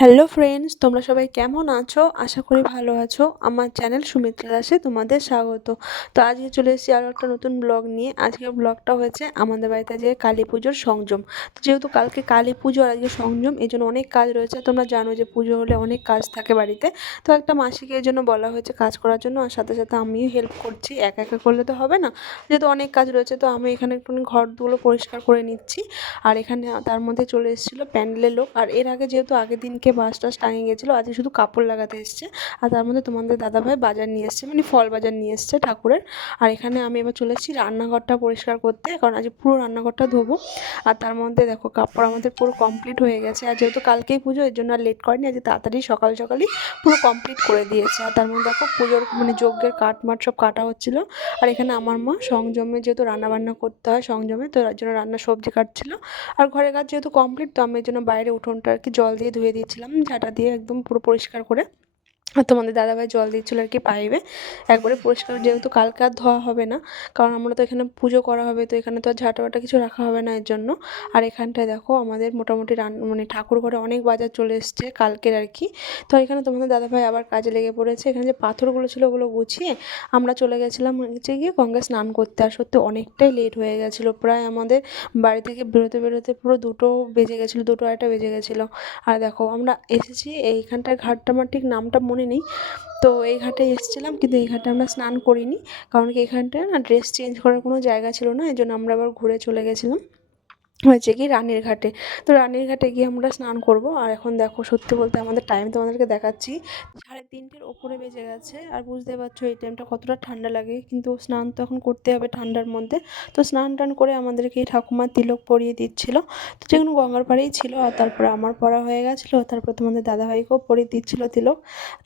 Hello friends, তোমরা সবাই কেমন আছো? আশা করি ভালো আছো। আমার চ্যানেল সুমিত্রা দাসে তোমাদের স্বাগত। তো আজকে চলে এসেছি আরও একটা নতুন ব্লগ নিয়ে। আজকের ব্লগটা হয়েছে আমাদের বাড়িতে যে কালী পুজোর সংযম। তো যেহেতু কালকে কালী পুজো আর আজকে সংযম, এই জন্য অনেক কাজ রয়েছে। তোমরা জানো যে পুজো হলে অনেক কাজ থাকে বাড়িতে। তো একটা মাসিকে এই জন্য বলা হয়েছে কাজ করার জন্য, আর সাথে সাথে আমিও হেল্প করছি। একা একা করলে তো হবে না, যেহেতু অনেক কাজ রয়েছে। তো আমি এখানে একটুখানি ঘরগুলো পরিষ্কার করে নিচ্ছি। আর এখানে তার মধ্যে চলে এসেছিলো প্যান্ডেলের লোক। আর এর আগে যেহেতু আগের দিনকে বাঁশ টাশ টাঙিয়ে গেছিলো, আজকে শুধু কাপড় লাগাতে এসছে। আর তার মধ্যে তোমাদের দাদাভাই বাজার নিয়ে এসছে, মানে ফল বাজার নিয়ে এসছে ঠাকুরের। আর এখানে আমি এবার চলে এসেছি রান্নাঘরটা পরিষ্কার করতে, কারণ আজকে পুরো রান্নাঘরটা ধোবো। আর তার মধ্যে দেখো কাপড় আমাদের পুরো কমপ্লিট হয়ে গেছে। আর যেহেতু কালকেই পুজো, এর জন্য আর লেট করেনি, আজকে তাড়াতাড়ি সকাল সকালই পুরো কমপ্লিট করে দিয়েছে। আর তার মধ্যে দেখো পুজোর মানে যজ্ঞের কাঠ মাঠ সব কাটা হচ্ছিলো। আর এখানে আমার মা সংযমে যেহেতু রান্নাবান্না করতে হয় সংযমে, তো তার জন্য রান্না সবজি কাটছিলো। আর ঘরের কাজ যেহেতু কমপ্লিট, তো আমি এর জন্য বাইরে উঠোনটা আর কি জল দিয়ে ধুয়ে দিয়েছিলাম, ঝাঁটা দিয়ে একদম পুরো পরিষ্কার করে। আর তোমাদের দাদাভাই জল দিচ্ছিলো আর কি পাইপে, একবারে পরিষ্কার, যেহেতু কালকে আর ধোয়া হবে না, কারণ আমরা তো এখানে পুজো করা হবে, তো এখানে তো আর ঝাঁটা বাটা কিছু রাখা হবে না এর জন্য। আর এখানটায় দেখো আমাদের মোটামুটি মানে ঠাকুর ঘরে অনেক বাজার চলে এসছে কালকের আর কি। তো এখানে তোমাদের দাদাভাই আবার কাজে লেগে পড়েছে। এখানে যে পাথরগুলো ছিল ওগুলো গুছিয়ে আমরা চলে গেছিলাম হচ্ছে গিয়ে গঙ্গায় স্নান করতে। আর সত্যি অনেকটাই লেট হয়ে গেছিলো, প্রায় আমাদের বাড়ি থেকে বেরোতে বেরোতে পুরো 2টো বেজে গেছিলো, 2টো আড়াইটা বেজে গেছিলো। আর দেখো আমরা এসেছি এইখানটায়, ঘাটটা আমার ঠিক নামটা মনে নেই। তো এই ঘাটে এসেছিলাম, কিন্তু এই ঘাটে আমরা স্নান করিনি, কারণ কি এখানটায় না ড্রেস চেঞ্জ করার কোনো জায়গা ছিল না, এই জন্য আমরা আবার ঘুরে চলে গেছিলাম হয়েছে কি রানীর ঘাটে। তো রানীর ঘাটে গিয়ে আমরা স্নান করব। আর এখন দেখো সত্যি বলতে আমাদের টাইম তোমাদেরকে দেখাচ্ছি, 3:30-এর ওপরে বেজে গেছে। আর বুঝতে পারছো এই টাইমটা কতটা ঠান্ডা লাগে, কিন্তু স্নান তো এখন করতে হবে ঠান্ডার মধ্যে। তো স্নান টান করে আমাদেরকে এই ঠাকুমা তিলক পরিয়ে দিচ্ছিল, তো যেগুলো গঙ্গার পাড়েই ছিল। আর তারপরে আমার পরা হয়ে গেছিলো, তারপর তোমাদের দাদাভাইকেও পরিয়ে দিচ্ছিল তিলক।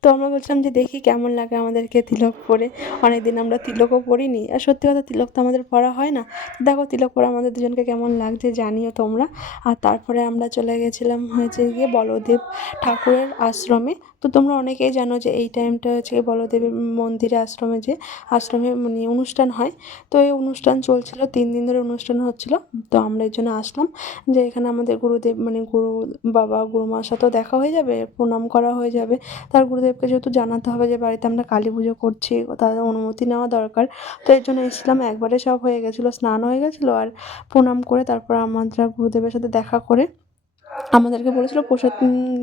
তো আমরা বলছিলাম যে দেখি কেমন লাগে আমাদেরকে তিলক পরে, অনেকদিন আমরা তিলকও পরিনি। আর সত্যি কথা তিলক তো আমাদের পরা হয় না। দেখো তিলক পরে আমাদের দুজনকে কেমন লাগছে জানিও তোমরা। আর তারপরে আমরা চলে গেছিলাম হয়েছে গিয়ে বলদেব ঠাকুরের আশ্রমে। তো তোমরা অনেকেই জানো যে এই টাইমটা হচ্ছে বলদেবের মন্দিরে আশ্রমে যে আশ্রমে মানে অনুষ্ঠান হয়। তো এই অনুষ্ঠান চলছিল, 3 দিন ধরে অনুষ্ঠান হচ্ছিল। তো আমরা এর জন্য আসলাম যে এখানে আমাদের গুরুদেব মানে গুরু বাবা গুরুমার সাথেও দেখা হয়ে যাবে, প্রণাম করা হয়ে যাবে। তার গুরুদেবকে যেহেতু জানাতে হবে যে বাড়িতে আমরা কালী পুজো করছি, তাদের অনুমতি নেওয়া দরকার। তো এর জন্য এসেছিলাম, একবারে সব হয়ে গেছিলো, স্নান হয়ে গেছিলো। আর প্রণাম করে তারপর আমরা গুরুদেবের সাথে দেখা করে আমাদেরকে বলেছিল প্রসাদ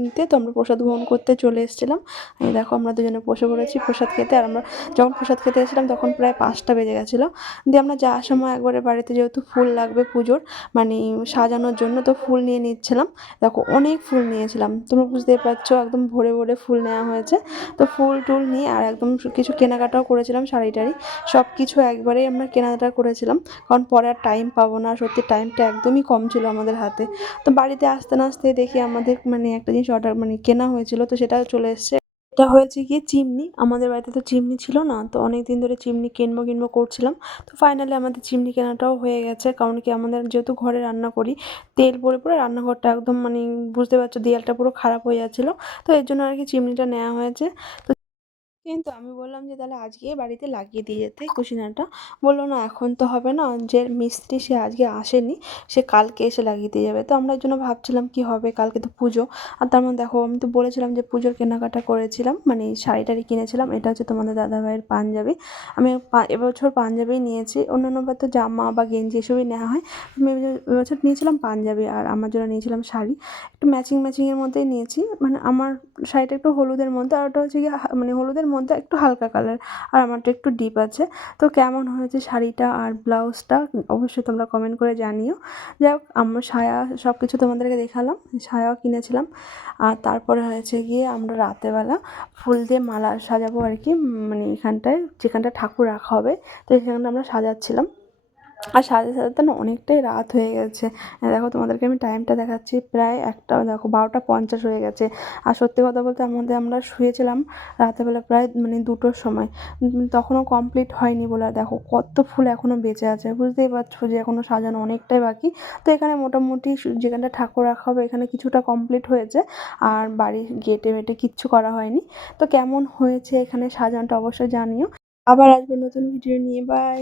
নিতে, তো আমরা প্রসাদ গ্রহণ করতে চলে এসেছিলাম। এই দেখো আমরা দুজনে বসে পড়েছি প্রসাদ খেতে। আর আমরা যখন প্রসাদ খেতে এসেছিলাম তখন প্রায় 5টা বেজে গেছিলো। দিয়ে আমরা যাওয়ার সময় একবারে বাড়িতে যেহেতু ফুল লাগবে পুজোর মানে সাজানোর জন্য, তো ফুল নিয়ে নিচ্ছিলাম। দেখো অনেক ফুল নিয়েছিলাম, তোমরা বুঝতেই পারছো, একদম ভরে ভরে ফুল নেওয়া হয়েছে। তো ফুল টুল নিয়ে আর একদম কিছু কেনাকাটাও করেছিলাম, শাড়ি টাড়ি সব কিছু একবারেই আমরা কেনাকাটা করেছিলাম, কারণ পরে আর টাইম পাবো না। সত্যি টাইমটা একদমই কম ছিল আমাদের হাতে। তো বাড়িতে আসতে না আসতে দেখি আমাদের মানে একটা জিনিস অর্ডার মানে কেনা হয়েছিল, তো সেটাও চলে এসছে। এটা হয়েছে গিয়ে চিমনি। আমাদের বাড়িতে তো চিমনি ছিল না, তো অনেক দিন ধরে চিমনি কিনবো কিনবো করছিলাম। তো ফাইনালি আমাদের চিমনি কেনাটাও হয়ে গেছে, কারণ কি আমাদের যেহেতু ঘরে রান্না করি, তেল পড়ে পড়ে রান্নাঘরটা একদম মানে বুঝতে পারছো দেয়ালটা পুরো খারাপ হয়ে যাচ্ছিলো। তো এর জন্য আর কি চিমনিটা নেওয়া হয়েছে। তো কিন্তু আমি বললাম যে তাহলে আজকেই বাড়িতে লাগিয়ে দিয়ে যেতে কুশিনাটা। বললো না এখন তো হবে না, যে মিস্ত্রি সে আজকে আসেনি, সে কালকে এসে লাগিয়ে দিয়ে যাবে। তো আমরা এর জন্য ভাবছিলাম কি হবে, কালকে তো পুজো। আর তার মধ্যে দেখো আমি তো বলেছিলাম যে পুজোর কেনাকাটা করেছিলাম, মানে শাড়ি টাড়ি কিনেছিলাম। এটা হচ্ছে তোমাদের দাদাভাইয়ের পাঞ্জাবি। আমি এবছর পাঞ্জাবি নিয়েছি, অন্যান্যবার তো জামা বা গেঞ্জি এসবই নেওয়া হয়। আমি এবছর নিয়েছিলাম পাঞ্জাবি, আর আমার জন্য নিয়েছিলাম শাড়ি। একটু ম্যাচিং ম্যাচিংয়ের মধ্যেই নিয়েছি, মানে আমার শাড়িটা একটু হলুদের মধ্যে, আর ওটা হচ্ছে গিয়ে মানে হলুদের মধ্যে একটু হালকা কালার, আর আমারটা একটু ডিপ আছে। তো কেমন হয়েছে শাড়িটা আর ব্লাউজটা অবশ্যই তোমরা কমেন্ট করে জানিও। যাই হোক আমার সায়া সব কিছু তোমাদেরকে দেখালাম, সায়াও কিনেছিলাম। আর তারপরে হয়েছে গিয়ে আমরা রাতেরবেলা ফুল দিয়ে মালা সাজাবো আর কি, মানে এখানটায় যেখানটা ঠাকুর রাখা হবে, তো সেখানটা আমরা সাজাচ্ছিলাম। আর সাজাতে সাজাতে না অনেকটাই রাত হয়ে গেছে। দেখো তোমাদেরকে আমি টাইমটা দেখাচ্ছি, প্রায় একটা দেখো 12টা 50 হয়ে গেছে। আর সত্যি কথা বলতে আমরা শুয়েছিলাম রাতেরবেলা প্রায় মানে 2টোর সময়, তখনও কমপ্লিট হয়নি বলে। আর দেখো কত ফুল এখনও বেঁচে আছে, বুঝতেই পারছো যে এখনও সাজানো অনেকটাই বাকি। তো এখানে মোটামুটি যেখানটা ঠাকুর রাখা হবে এখানে কিছুটা কমপ্লিট হয়েছে, আর বাড়ির গেটে মেটে কিচ্ছু করা হয়নি। তো কেমন হয়েছে এখানে সাজানোটা অবশ্যই জানিও। আবার আসবে নতুন ভিডিও নিয়ে, বাই।